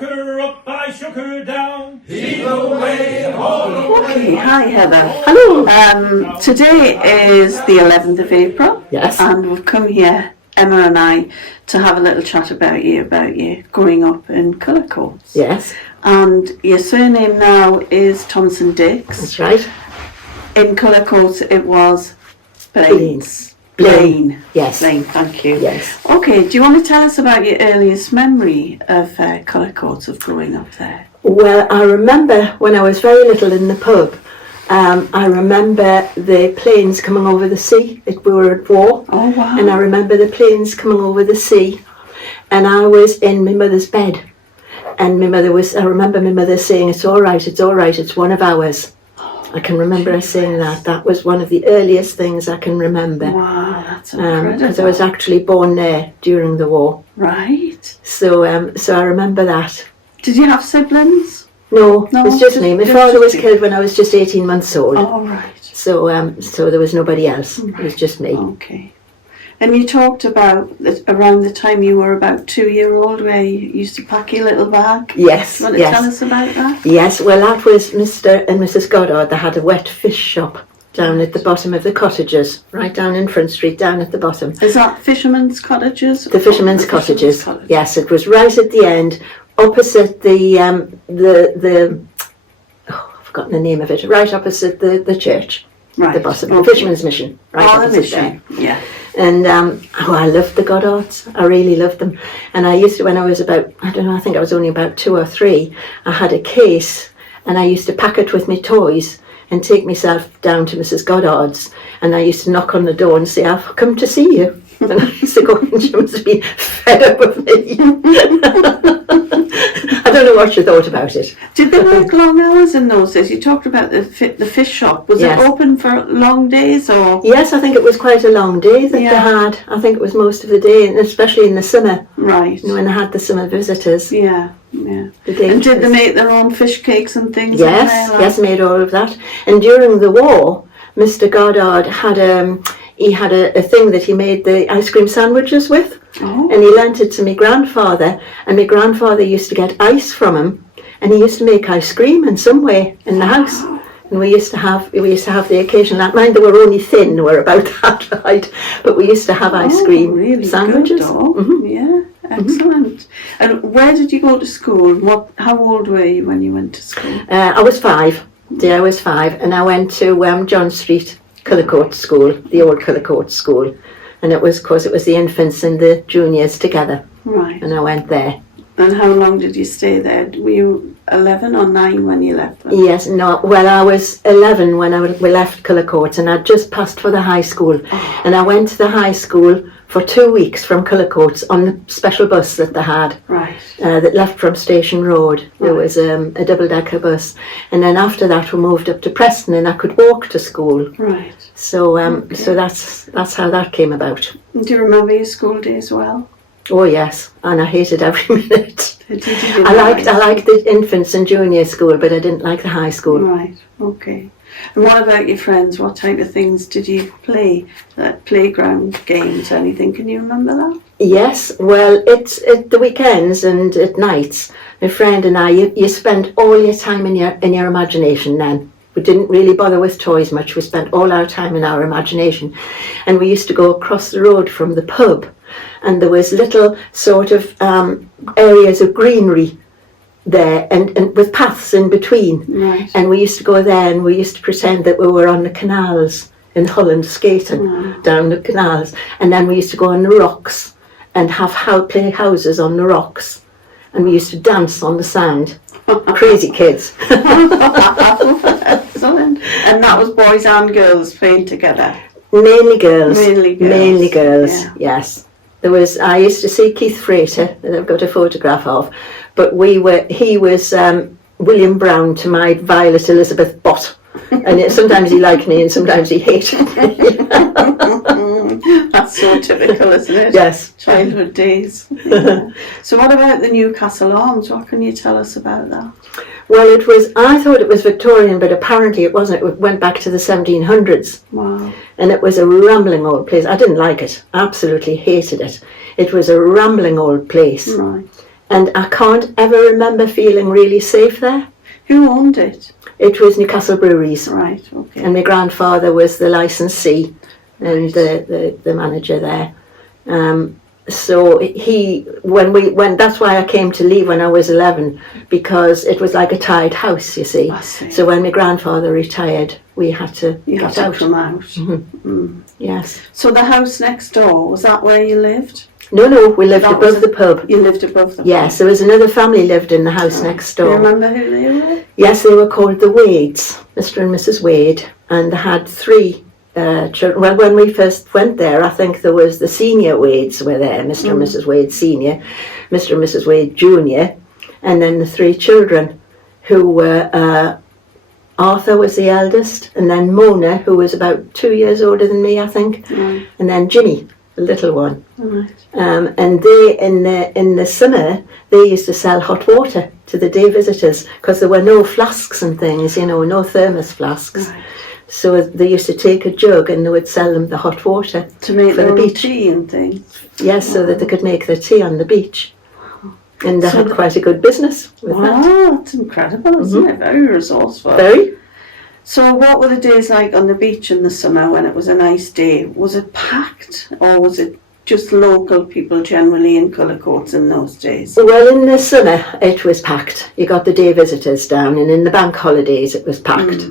shook her up, I shook her down. Heave away, haul away. Okay, hi Heather. Hello. Today is the 11th of April. Yes. And we've come here, Emma and I, to have a little chat about you growing up in Cullercoats. Yes, And your surname now is Thompson-Dix. that's right. In Cullercoats it was Blaine. Blaine. Yes. Blaine, thank you. Yes. Okay, do you want to tell us about your earliest memory of Cullercoats, of growing up there? Well, I remember when I was very little in the pub, I remember the planes coming over the sea. We were at war. Oh, wow. And I remember the planes coming over the sea. And I was in my mother's bed. And I remember my mother saying, it's all right, it's one of ours. I can remember her saying that. That was one of the earliest things I can remember. Wow, that's incredible. Because I was actually born there during the war. Right. So I remember that. Did you have siblings? No, No, it was just me. My father was you. killed when I was just 18 months old. Oh, right. So there was nobody else. It was just me. Okay. And you talked about that around the time you were about 2-year-old, where you used to pack your little bag. Yes, Do you want to tell us about that? Yes, well, that was Mr. and Mrs. Goddard. They had a wet fish shop down at the bottom of the cottages, right down in Front Street, down at the bottom. Is that Fishermen's Cottages? The Fishermen's Cottages. Yes, it was right at the end, opposite I've forgotten the name of it, right opposite the church. Right. The bottom, Okay. the Fisherman's Mission. Right Oh, the opposite mission. there. Yeah. And I loved the Goddards. I really loved them. And I used to, when I was about, I don't know, I think I was only about 2 or 3, I had a case and I used to pack it with my toys and take myself down to Mrs. Goddard's. And I used to knock on the door and say, I've come to see you. And I used to go and she must have been fed up with me. I don't know what you thought about it. Did they work long hours in those days? You talked about the fish shop. Was Yes. it open for long days or? Yes, I think it was quite a long day that they Yeah. had. I think it was most of the day, and especially in the summer, Right. when they had the summer visitors. Yeah. Yeah. The day And did they was- make their own fish cakes and things? Yes, in there, like? yes, made all of that. And during the war, Mr. Goddard had a thing that he made the ice cream sandwiches with, Oh. and he lent it to my grandfather. And my grandfather used to get ice from him, and he used to make ice cream in some way in the house. And we used to have the occasional. Mind, they were only thin, they were about that height, but we used to have ice cream really sandwiches. Good, though. Mhm. Yeah, excellent. And where did you go to school? How old were you when you went to school? I was 5. Yeah, I was 5, and I went to John Street Cullercoats School, the old Cullercoats School, and it was the infants and the juniors together, Right. and I went there. And how long did you stay there? Were you 11 or 9 when you left them? Yes, no, well, I was 11 when we left Cullercoats, and I'd just passed for the high school, and I went to the high school for 2 weeks from Cullercoats on the special bus that they had. Right. That left from Station Road. There Right. was a double-decker bus, and then after that we moved up to Preston, and I could walk to school. Right. So that's how that came about. Do you remember your school days well? Oh yes, and I hated every minute. Did you I liked the infants and junior school, but I didn't like the high school. Right. Okay. And what about your friends? What type of things did you play? Playground games, anything? Can you remember that? Yes, well, it's at the weekends and at nights. My friend and I, you spent all your time in your imagination then. We didn't really bother with toys much. We spent all our time in our imagination. And we used to go across the road from the pub, and there was little sort of areas of greenery there, and with paths in between. Right. And we used to go there, and we used to pretend that we were on the canals in Holland skating down the canals. And then we used to go on the rocks and play houses on the rocks. And we used to dance on the sand. Crazy kids. Excellent. And that was boys and girls playing together? Mainly girls. Mainly girls. Mainly girls, Yeah. yes. I used to see Keith Frater, that I've got a photograph of, but he was William Brown to my Violet Elizabeth Bott. And sometimes he liked me and sometimes he hated me. That's so typical, isn't it? Yes. Childhood days. Yeah. So what about the Newcastle Arms? What can you tell us about that? Well, I thought it was Victorian, but apparently it wasn't. It went back to the 1700s. Wow. And it was a rambling old place. I didn't like it. Absolutely hated it. It was a rambling old place. Right. and I can't ever remember feeling really safe there. Who owned it? It was Newcastle Breweries, Right, okay. and my grandfather was the licensee and the manager there. So that's why I came to leave when I was 11, because it was like a tied house, you see. I see. So when my grandfather retired, we had to You had get to out. come out. Mm-hmm. Yes. So the house next door, was that where you lived? No, we lived That above was the pub. You lived above the Yes, there was another family lived in the house next Do you door. remember who they were? Yes, they were called the Wades, Mr. and Mrs. Wade, and they had 3 children. Well, when we first went there, I think there was the senior Wades were there, Mr. and Mrs. Wade Senior, Mr. and Mrs. Wade Junior, and then the 3 children, who were Arthur was the eldest, and then Mona, who was about 2 years older than me, I think, Right. and then Ginny, the little one. Right. And they, in the summer, they used to sell hot water to the day visitors, because there were no flasks and things, no thermos flasks. Right. So they used to take a jug and they would sell them the hot water To make for the their own beach. tea and things. Yes, so that they could make their tea on the beach. And they So had quite a good business with that. Wow, that's incredible, isn't it? Very resourceful. Very. So what were the days like on the beach in the summer when it was a nice day? Was it packed, or was it just local people generally in Cullercoats in those days? Well, in the summer it was packed. You got the day visitors down, and in the bank holidays it was packed.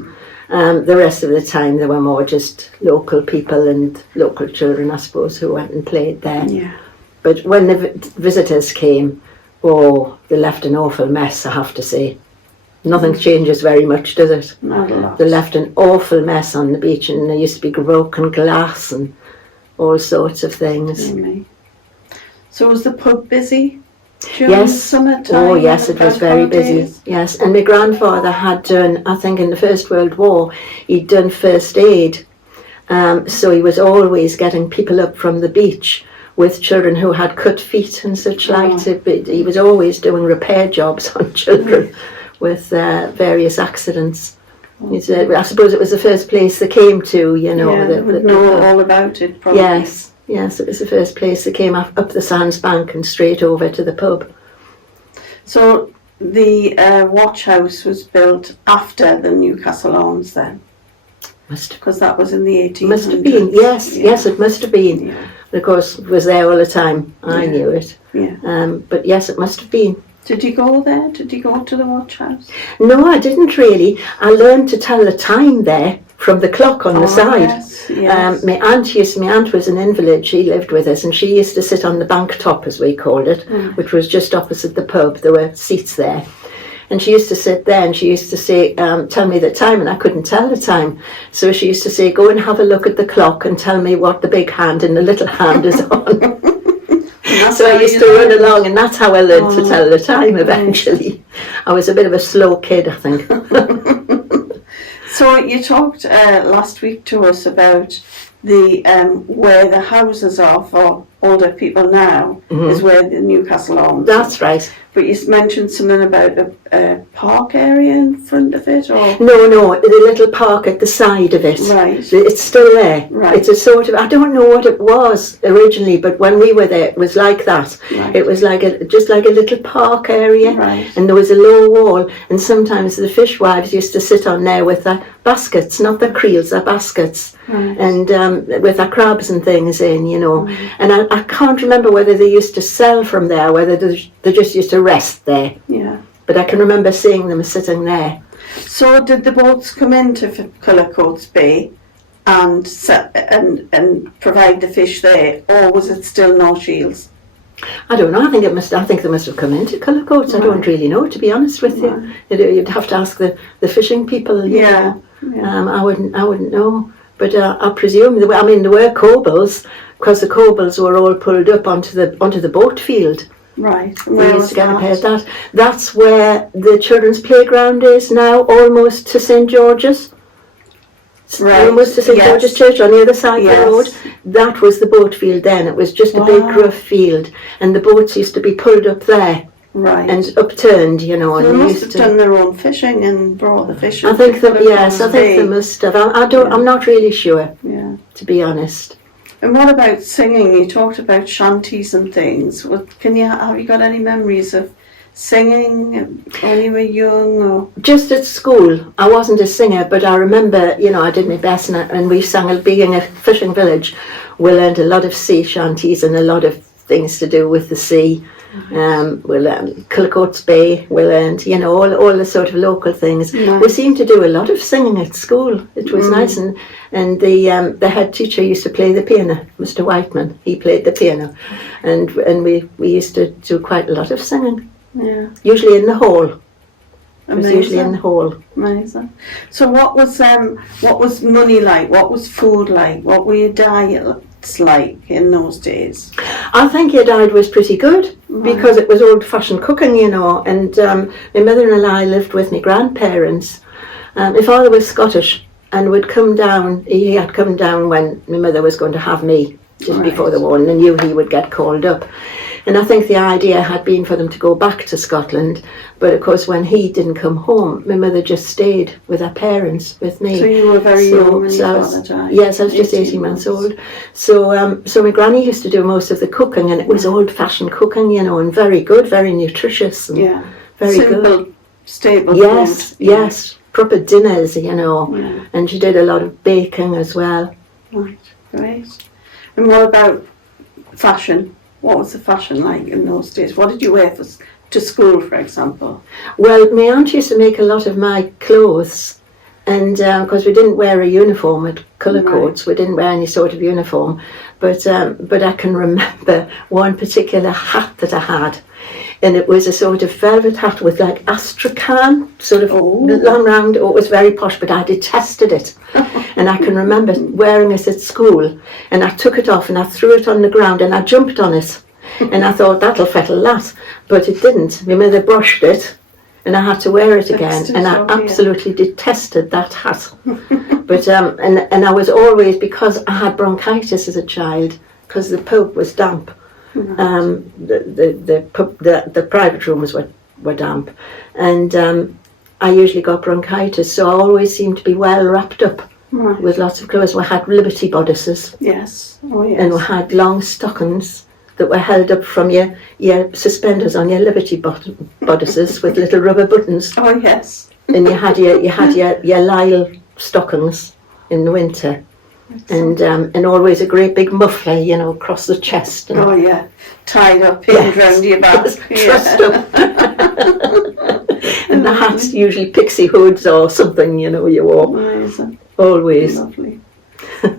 The rest of the time there were more just local people and local children, I suppose, who went and played there. Yeah. But when the visitors came, they left an awful mess, I have to say. Nothing changes very much, does it? Not a lot. They left an awful mess on the beach, and there used to be broken glass and all sorts of things. Really. So was the pub busy during the Yes. summertime? Oh yes, it was bank very busy. holidays? Yes, and my grandfather had done, I think in the First World War, he'd done first aid. So he was always getting people up from the beach with children who had cut feet and such like. He was always doing repair jobs on children with various accidents. I suppose it was the first place they came to, Yeah, they would know all about it probably. Yes, it was the first place they came up the Sands Bank and straight over to the pub. So the watch house was built after the Newcastle Arms then? Because that was in the 1800s. Must have been, yes, it must have been. Yeah. Of course, was there all the time. I knew it. Yeah. But yes, it must have been. Did you go there? Did you go to the watch house? No, I didn't really. I learned to tell the time there from the clock on the side. Yes. My aunt was an invalid. She lived with us, and she used to sit on the bank top, as we called it, which was just opposite the pub. There were seats there. And she used to sit there and she used to say, tell me the time, and I couldn't tell the time. So she used to say, go and have a look at the clock and tell me what the big hand and the little hand is on. So I used to run along, and that's how I learned to tell the time eventually. I was a bit of a slow kid, I think. So you talked last week to us about the where the houses are for older people now is where the Newcastle Arms. That's right. But you mentioned something about a park area in front of it, or No, the little park at the side of it. Right. It's still there. Right. It's a sort of, I don't know what it was originally, but when we were there, it was like that. Right. It was just like a little park area. Right. And there was a low wall, and sometimes the fishwives used to sit on there with their baskets, not their creels, their baskets. Right. And with their crabs and things in, And I can't remember whether they used to sell from there, whether they just used to rest there. Yeah. But I can remember seeing them sitting there. So did the boats come into Cullercoats Bay and provide the fish there, or was it still no shields? I don't know. I think they must have come into Cullercoats. I don't really know, to be honest with you. You'd have to ask the fishing people. Yeah. I wouldn't know. But I presume there were cobles, because the cobles were all pulled up onto the boat field. Right. We used to get repaired that. That's where the children's playground is now, almost to St George's. Right. Almost to St George's Church on the other side of the road. Yes. That was the boat field then. It was just a big rough field, and the boats used to be pulled up there Right. and upturned, So and they they must used have to. done their own fishing and brought the fish. I think they must have. I'm not really sure, Yeah. to be honest. And what about singing? You talked about shanties and things. Have you got any memories of singing when you were young? Or? Just at school, I wasn't a singer, but I remember, I did my best, and we sang, being a fishing village, we learned a lot of sea shanties and a lot of things to do with the sea. We learned Cullercoats Bay, we learned, all the sort of local things. Nice. We seemed to do a lot of singing at school. It was nice, and the head teacher used to play the piano, Mr. Whiteman. He played the piano, and we used to do quite a lot of singing. Yeah. Usually in the hall. It was Amazing. usually in the hall. Amazing. So what was money like? What was food like? What were your diets like in those days? I think your diet was pretty good because it was old-fashioned cooking, and my mother and I lived with my grandparents. My father was Scottish and would come down. He had come down when my mother was going to have me just before the war, and I knew he would get called up. And I think the idea had been for them to go back to Scotland, but of course when he didn't come home, my mother just stayed with her parents, with me. So you were very young when your father died? Yes, I was just 18 months old. So my granny used to do most of the cooking, and it was old-fashioned cooking, and very good, very nutritious, and very simple, good. Stable Yes, food. yes, proper dinners, and she did a lot of baking as well. Right, great. And what about fashion? What was the fashion like in those days? What did you wear to school, for example? Well, my aunt used to make a lot of my clothes, and because we didn't wear a uniform at Cullercoats, we didn't wear any sort of uniform, but I can remember one particular hat that I had, and it was a sort of velvet hat with like astrakhan, sort of long round. It was very posh, but I detested it. And I can remember wearing it at school, and I took it off and I threw it on the ground and I jumped on it, and I thought that'll fettle that, but it didn't. My mother brushed it and I had to wear it again, and I absolutely detested that hat. But and I was always, because I had bronchitis as a child, because the pub was damp. The private rooms were damp, and I usually got bronchitis, so I always seemed to be well wrapped up with lots of clothes. We had Liberty bodices, yes, yes, and we had long stockings that were held up from your suspenders on your Liberty bodices with little rubber buttons. Oh yes, and you had your Lyle stockings in the winter. And always a great big muffler, across the chest. And tied up, pinned round your back. Trussed up. And the hats, usually pixie hoods or something, you wore. Amazing. Always. Lovely.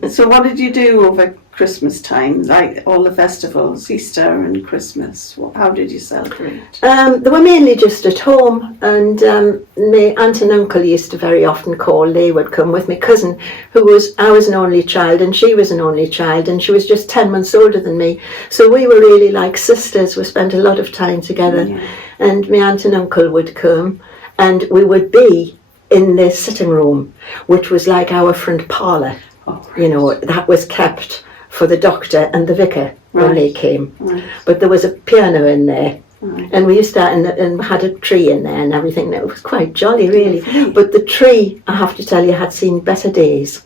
So what did you do over Christmas time, like all the festivals, Easter and Christmas? How did you celebrate? They were mainly just at home, and my aunt and uncle used to very often call. They would come with my cousin, I was an only child and she was an only child, and she was just 10 months older than me. So we were really like sisters. We spent a lot of time together, and my aunt and uncle would come, and we would be in the sitting room, which was like our front parlour. That was kept for the doctor and the vicar when they came. But there was a piano in there, and we used to, and had a tree in there and everything. It was quite jolly, really. But the tree, I have to tell you, had seen better days.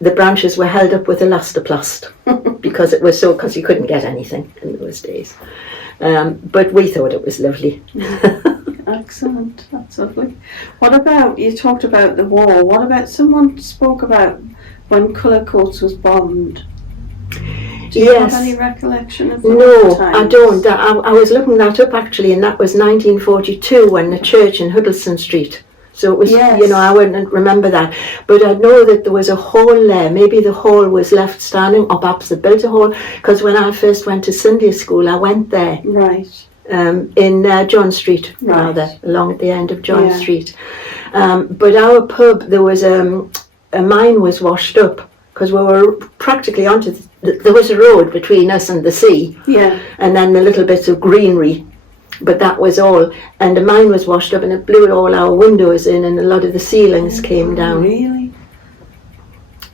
The branches were held up with elastoplast because you couldn't get anything in those days. But we thought it was lovely. Excellent, that's lovely. What about, you talked about the war, what about, someone spoke about when Cullercoats was bombed. Do you have any recollection of that? No, I don't. I was looking that up actually, and that was 1942 when the church in Huddleston Street. So it was, I wouldn't remember that. But I know that there was a hall there. Maybe the hall was left standing, or perhaps they built a hall, because when I first went to Sunday school, I went there. Right. In John Street, rather, along at the end of John Street. But our pub, there was a mine was washed up, because we were practically onto, there was a road between us and the sea, and then a little bit of greenery, but that was all. And the mine was washed up, and it blew all our windows in, and a lot of the ceilings came down. Really?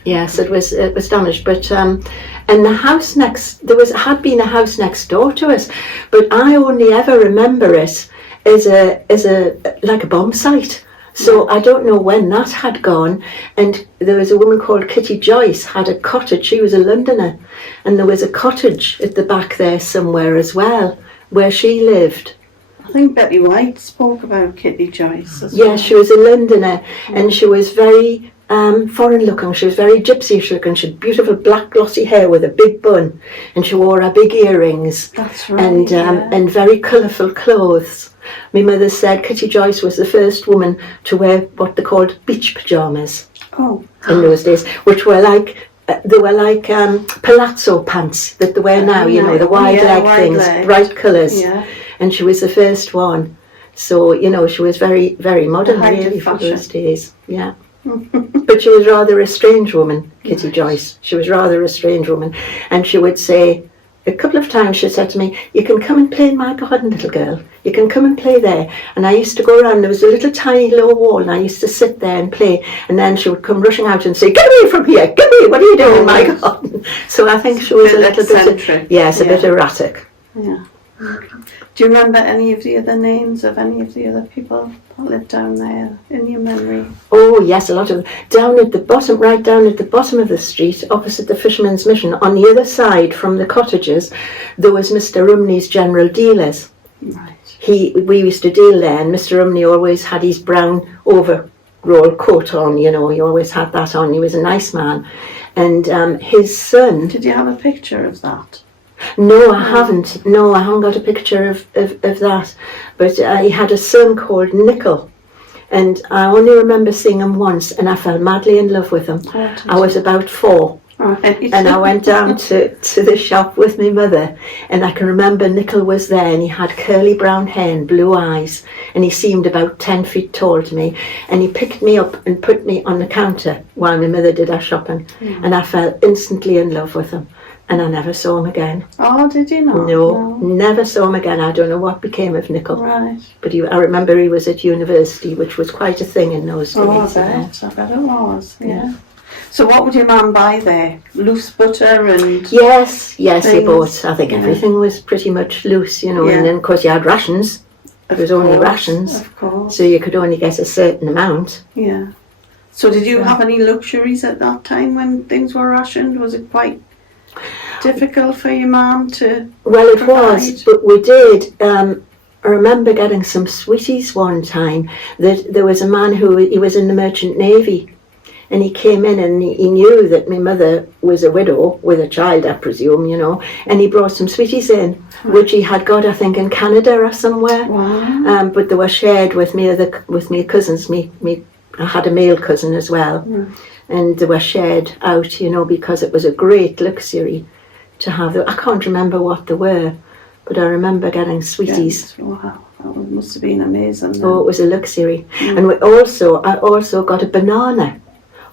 Yes, it was damaged, but and the house had been a house next door to us, but I only ever remember it as a like a bomb site. So I don't know when that had gone. And there was a woman called Kitty Joyce, had a cottage. She was a Londoner. And there was a cottage at the back there somewhere as well, where she lived. I think Betty White spoke about Kitty Joyce as Yeah, well. she was a Londoner, and she was very foreign looking. She was very gypsy looking. She had beautiful black glossy hair with a big bun, and she wore her big earrings. That's right. And very colourful clothes. My mother said Kitty Joyce was the first woman to wear what they called beach pyjamas Oh, in those days, which were like palazzo pants that they wear now. You know, the wide leg things, leg. bright colours. yeah. And she was the first one. So, you know, she was very, very modern, The height of really, for fashion. those days. Yeah. But she was rather a strange woman, Kitty Joyce. She was rather a strange woman. And she would say, a couple of times she said to me, "You can come and play in my garden, little girl. You can come and play there." And I used to go around, there was a little tiny low wall, and I used to sit there and play. And then she would come rushing out and say, "Get away from here, get away, what are you doing in my garden?" So I think she was a little eccentric. bit, yes, a bit erratic. Yeah. Do you remember any of the other names of any of the other people that lived down there in your memory? Oh yes, a lot of them. Down at the bottom, right down at the bottom of the street, opposite the Fisherman's Mission, on the other side from the cottages, there was Mr. Rumney's General Dealers. Right. We used to deal there, and Mr. Rumney always had his brown overall coat on, you know, he always had that on. He was a nice man. And his son... Did you have a picture of that? No, I haven't. No, I haven't got a picture of that. But he had a son called Nickel. And I only remember seeing him once, and I fell madly in love with him. I was about 4. Right. And I went down to the shop with my mother, and I can remember Nickel was there, and he had curly brown hair and blue eyes, and he seemed about 10 feet tall to me, and he picked me up and put me on the counter while my mother did her shopping, and I fell instantly in love with him, and I never saw him again. Oh, did you not? No, never saw him again. I don't know what became of Nickel. Right. But I remember he was at university, which was quite a thing in those days. Oh, I bet it was, yeah. So what would your mum buy there? Loose butter and... Yes, he things? bought. I think everything was pretty much loose, you know, and then of course you had rations. There was only rations, Of course. so you could only get a certain amount. Yeah. So did you have any luxuries at that time when things were rationed? Was it quite difficult for your mum to Well, it provide? was, but we did. I remember getting some sweeties one time. That there was a man he was in the Merchant Navy, and he came in and he knew that my mother was a widow with a child, I presume, you know, and he brought some sweeties in, which he had got, I think, in Canada or somewhere. Wow. But they were shared with me cousins. I had a male cousin as well, and they were shared out, you know, because it was a great luxury to have. I can't remember what they were, but I remember getting sweeties. Yes. Wow. That must have been amazing. Then. Oh, it was a luxury. And I also got a banana.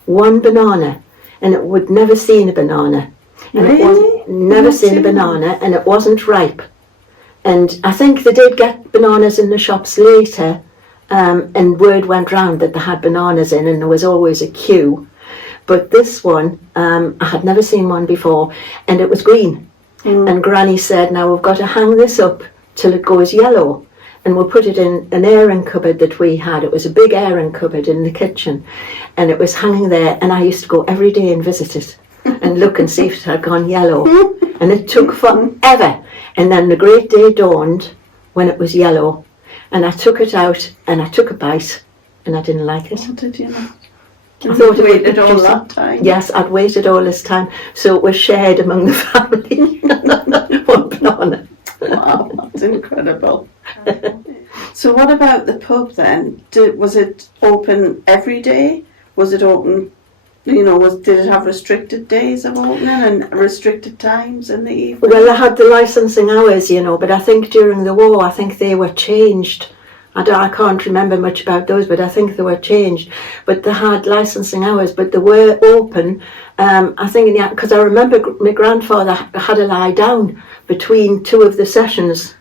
One banana, and it would never seen a banana. And Really? It wasn't, never seen a banana, and it wasn't ripe. And I think they did get bananas in the shops later, and word went round that they had bananas in, and there was always a queue. But this one, I had never seen one before, and it was green. And Granny said, "Now we've got to hang this up till it goes yellow." And we'll put it in an airing cupboard that we had. It was a big airing cupboard in the kitchen, and it was hanging there, and I used to go every day and visit it and look and see if it had gone yellow. And it took forever, and then the great day dawned when it was yellow, and I took it out and I took a bite, and I didn't like it. Oh, did you not? I thought it would waited be all just- that time. Yes, I'd waited all this time, so it was shared among the family. One banana. Wow, that's incredible. So what about the pub then? Was it open every day? Was it open, you know, did it have restricted days of opening and restricted times in the evening? Well, they had the licensing hours, you know, but I think during the war, I think they were changed. I can't remember much about those, but I think they were changed. But they had licensing hours, but they were open. I think, because I remember my grandfather had a lie down between 2 of the sessions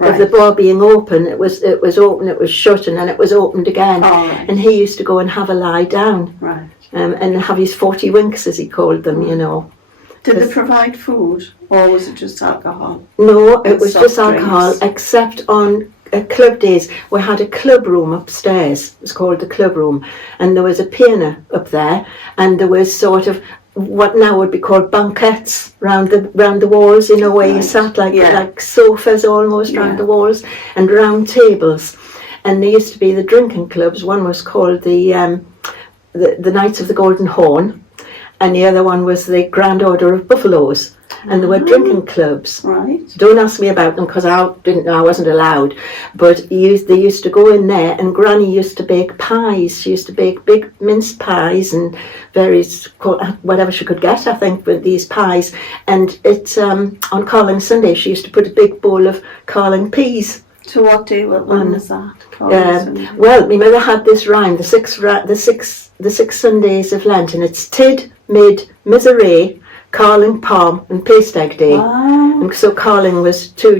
of the bar being open. It was open, it was shut, and then it was opened again. Oh, right. And he used to go and have a lie down, Right. and have his 40 winks, as he called them, you know. Did they provide food, or was it just alcohol? No, it And was soft just alcohol, drinks. except on club days, we had a club room upstairs. It was called the club room, and there was a piano up there, and there was sort of what now would be called banquettes round the walls, you know, where you sat like sofas almost round the walls, and round tables. And there used to be the drinking clubs. One was called the Knights of the Golden Horn, and the other one was the Grand Order of Buffaloes. And there were drinking clubs. Right. Don't ask me about them because I didn't know, I wasn't allowed. But they used to go in there, and Granny used to bake pies. She used to bake big mince pies and various, whatever she could get, I think, with these pies. And it's on Carling Sunday, she used to put a big bowl of Carling peas. So what day? When was that? Well, my mother had this rhyme, the six Sundays of Lent, and it's Tid, Mid, Misery, Carling, Palm, and Paste Egg Day. Wow. And so Carling was two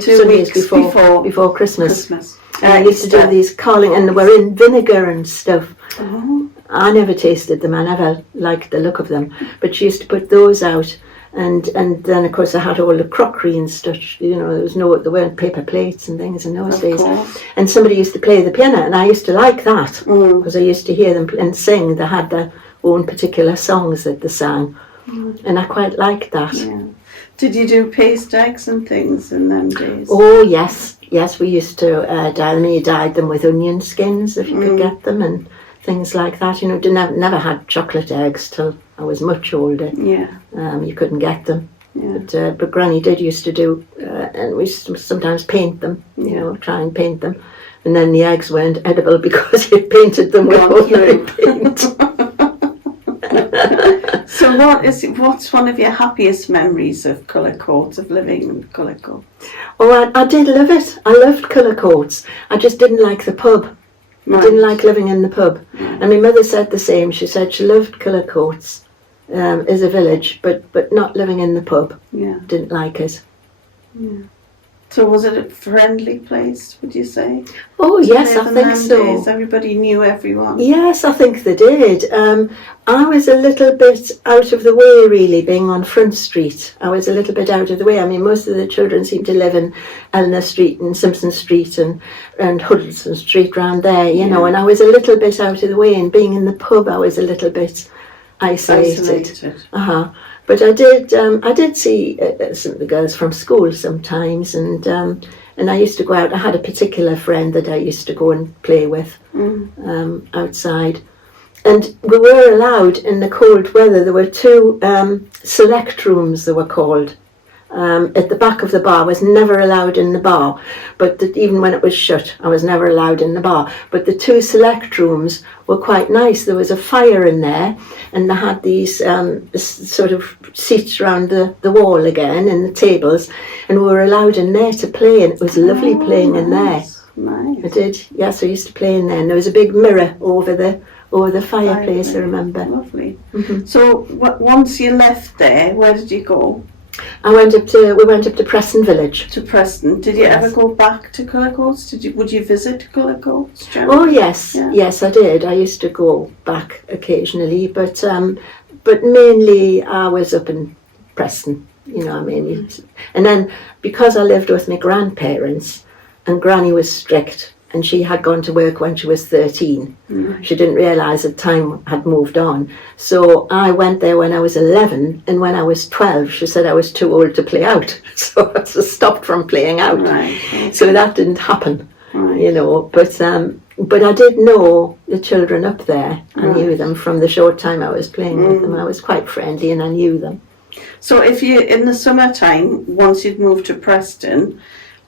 Sundays before Christmas. And I used to do these Carling, and they were in vinegar and stuff. Oh. I never tasted them. I never liked the look of them. But she used to put those out. And then, of course, I had all the crockery and stuff. You know, there weren't paper plates and things in those days. Course. And somebody used to play the piano, and I used to like that because I used to hear them and sing. They had their own particular songs that they sang. And I quite liked that. Yeah. Did you do paste eggs and things in them days? Oh yes, we used to dye them. You dyed them with onion skins if you could get them, and things like that. You know, never had chocolate eggs till I was much older. Yeah. You couldn't get them. Yeah. But Granny did used to do, and we used to sometimes paint them. You know, try and paint them, and then the eggs weren't edible because you painted them with ordinary paint. So what's one of your happiest memories of Cullercoats, of living in Cullercoats? Oh, I did love it. I loved Cullercoats. I just didn't like the pub. Right. I didn't like living in the pub. Right. And my mother said the same. She said she loved Cullercoats as a village, but not living in the pub. Yeah. Didn't like it. Yeah. So was it a friendly place, would you say? Oh, yes, I think so. Days, everybody knew everyone. Yes, I think they did. I was a little bit out of the way, really, being on Front Street. I was a little bit out of the way. I mean, most of the children seemed to live in Eleanor Street and Simpson Street and Huddleston Street round there, you know, and I was a little bit out of the way, and being in the pub, I was a little bit isolated. But I did see some of the girls from school sometimes, and I used to go out. I had a particular friend that I used to go and play with outside. And we were allowed in the cold weather. There were two select rooms, they were called. At the back of the bar. I was never allowed in the bar, but even when it was shut, I was never allowed in the bar. But the two select rooms were quite nice. There was a fire in there, and they had these sort of seats around the wall again, and the tables, and we were allowed in there to play, and it was lovely playing in there. Nice. I did, yes, I used to play in there, and there was a big mirror over the fireplace, I remember. Lovely. Mm-hmm. So once you left there, where did you go? We went up to Preston Village. To Preston. Did you ever go back to Cullercoats? Would you visit Cullercoats? Oh yes, yes I did. I used to go back occasionally, but mainly I was up in Preston. You know, I mean, and then because I lived with my grandparents, and Granny was strict, and she had gone to work when she was 13. She didn't realise that time had moved on. So I went there when I was 11, and when I was 12, she said I was too old to play out. So I stopped from playing out. Right. Okay. So that didn't happen, right. You know. But I did know the children up there. I knew them from the short time I was playing with them. I was quite friendly, and I knew them. So if you, in the summertime, once you'd moved to Preston,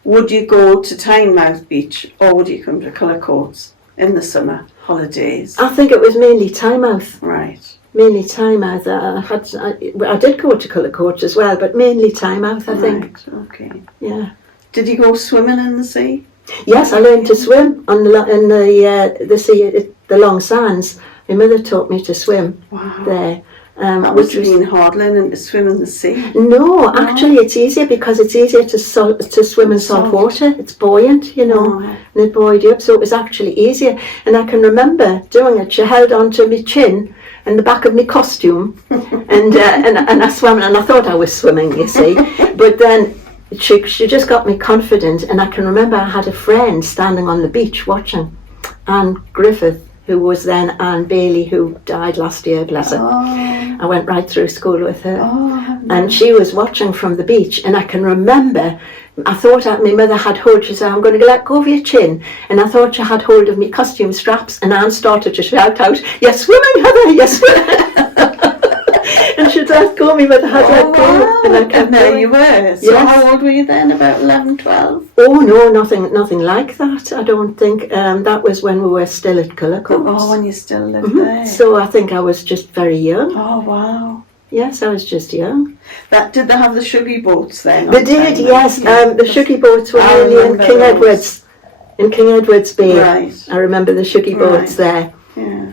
would you go to Tynemouth Beach, or would you come to Cullercoats in the summer holidays? I think it was mainly Tynemouth. Right. Mainly Tynemouth. I did go to Cullercoats as well, but mainly Tynemouth, I think. Right, okay. Yeah. Did you go swimming in the sea? Yes, I learned to swim in the sea, the Long Sands. My mother taught me to swim there. That must have been hard learning to swim in the sea. No, actually it's easier because it's easier to swim in salt water. It's buoyant, you know, and it buoyed you up, so it was actually easier. And I can remember doing it. She held on to my chin and the back of my costume, and I swam, and I thought I was swimming, you see. But then she just got me confident, and I can remember I had a friend standing on the beach watching, Anne Griffith, who was then Anne Bailey, who died last year, bless her. Oh, I went right through school with her. oh, And she was watching from the beach, and I can remember, I thought my mother had hold, she said, I'm going to let go of your chin, and I thought she had hold of me costume straps, and Anne started to shout out, "Yes, swimming, Heather, yes, swimming." And she'd let go, my mother had let go, wow. and I kept And there going. you were. So Yes. how old were you then? About 11, 12? Oh no, nothing like that, I don't think. That was when we were still at Cullercoats. Oh, when you still lived there. So I think I was just very young. Oh, wow. Yes, I was just young. Did they have the shuggy boats then? They did, yes. Yeah. The shuggy boats were I mainly in remember King those. Edward's. In King Edward's Bay. Right. I remember the shuggy boats there. Yeah.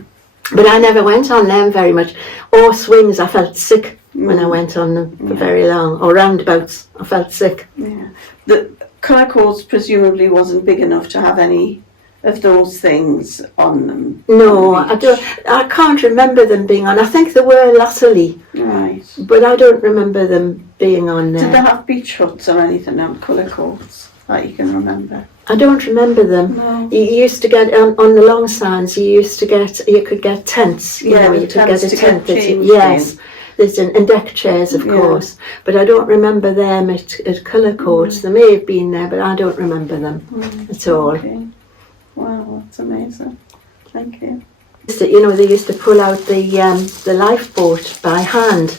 But I never went on them very much. Or swings, I felt sick when I went on them for very long. Or roundabouts, I felt sick. Yeah. The Cullercoats presumably wasn't big enough to have any of those things on them. No, on the I don't. beach. I can't remember them being on. I think there were latterly, Right. but I don't remember them being on Did they there. have beach huts or anything on Cullercoats that you can remember? I don't remember them. No. You used to get on the long sands. You could get tents. You Yeah, know, the you could tents get a to get tent. changed Yes, there's and deck chairs, of Yeah. course. But I don't remember them at Cullercoats. They may have been there, but I don't remember them at all. Okay. Wow, that's amazing. Thank you. You know, they used to pull out the lifeboat by hand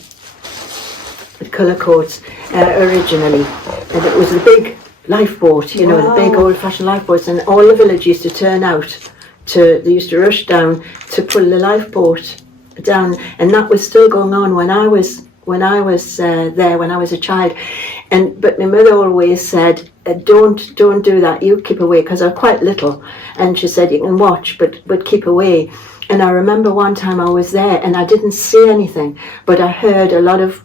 at Cullercoats originally, and it was the big lifeboat, you know, the big Wow. old-fashioned lifeboats, and all the village used to turn out they used to rush down to pull the lifeboat down, and that was still going on when I was there when I was a child. But my mother always said, don't do that, you keep away, because I was quite little, and she said you can watch but keep away. And I remember one time I was there and I didn't see anything, but I heard a lot of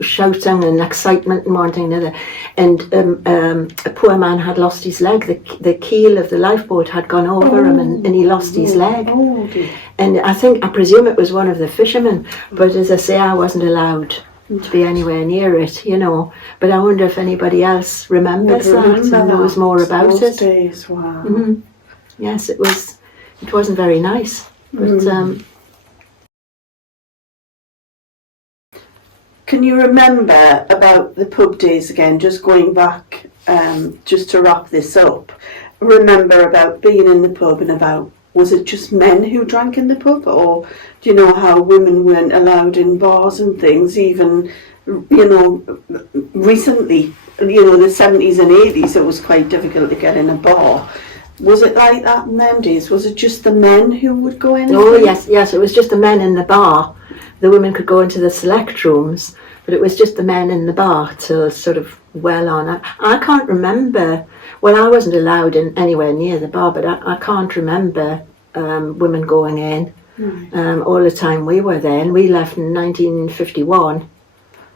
shouting and excitement and one thing and another. And a poor man had lost his leg. The keel of the lifeboat had gone over him, and he lost his leg. Oh, dear. And I presume it was one of the fishermen, but as I say, I wasn't allowed to be anywhere near it, you know. But I wonder if anybody else remembers Would that remember and knows more about those it. days, wow. Yes, it wasn't very nice, but Can you remember about the pub days again, just going back, just to wrap this up, remember about being in the pub and about, was it just men who drank in the pub, or do you know how women weren't allowed in bars and things, even, you know, recently, you know, the 70s and 80s, it was quite difficult to get in a bar. Was it like that in them days? Was it just the men who would go in? oh yes, it was just the men in the bar. The women could go into the select rooms, but it was just the men in the bar till sort of well on. I can't remember. Well, I wasn't allowed in anywhere near the bar, but I can't remember women going in all the time we were there. And we left in 1951.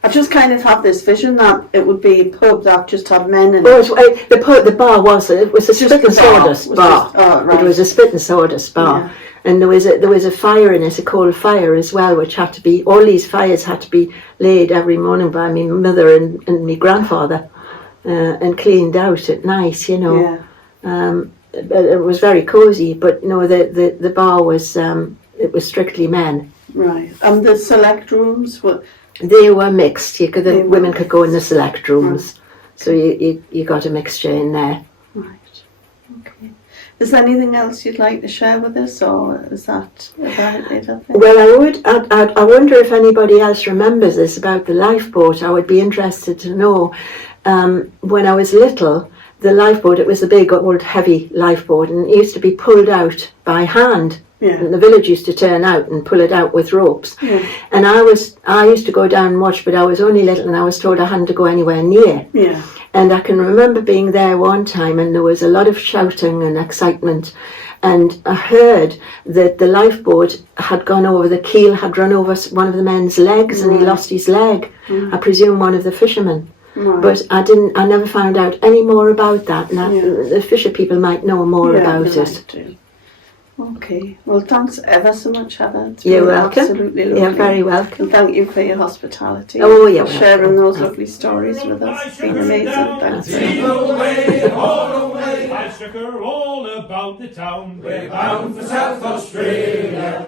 I just kind of have this vision that it would be a pub that just had men in Oh, it. the bar was a Just spit and the bar. sawdust It was bar. just- oh, right. It was a spit and sawdust bar. Yeah. And there was a fire in it, a coal fire as well, which had to be, all these fires had to be laid every morning by my mother and my grandfather and cleaned out at night, you know. Yeah. It was very cosy, but no, the bar was, it was strictly men. Right. And the select rooms were... They were mixed. The They were women could go in the select rooms, so you got a mixture in there. Right. Okay. Is there anything else you'd like to share with us, or is that about it, I think? Well, I wonder if anybody else remembers this about the lifeboat. I would be interested to know. When I was little, the lifeboat, it was a big old heavy lifeboat, and it used to be pulled out by hand. Yeah. And the village used to turn out and pull it out with ropes. Yeah. And I used to go down and watch, but I was only little and I was told I hadn't to go anywhere near. Yeah. And I can remember being there one time and there was a lot of shouting and excitement. And I heard that the lifeboat had gone over, the keel had run over one of the men's legs and he lost his leg. I presume one of the fishermen. Right. But I never found out any more about that. And the fisher people might know more Yeah, about they it. might do. Okay. Well, thanks ever so much, Heather. It's You're been welcome. Absolutely lovely. You're very welcome. And thank you for your hospitality. Oh, you're for sharing welcome. those lovely stories with us. It's been amazing. Thanks very Sing much. away, all away. I shook her all about the town. We're bound for South Australia.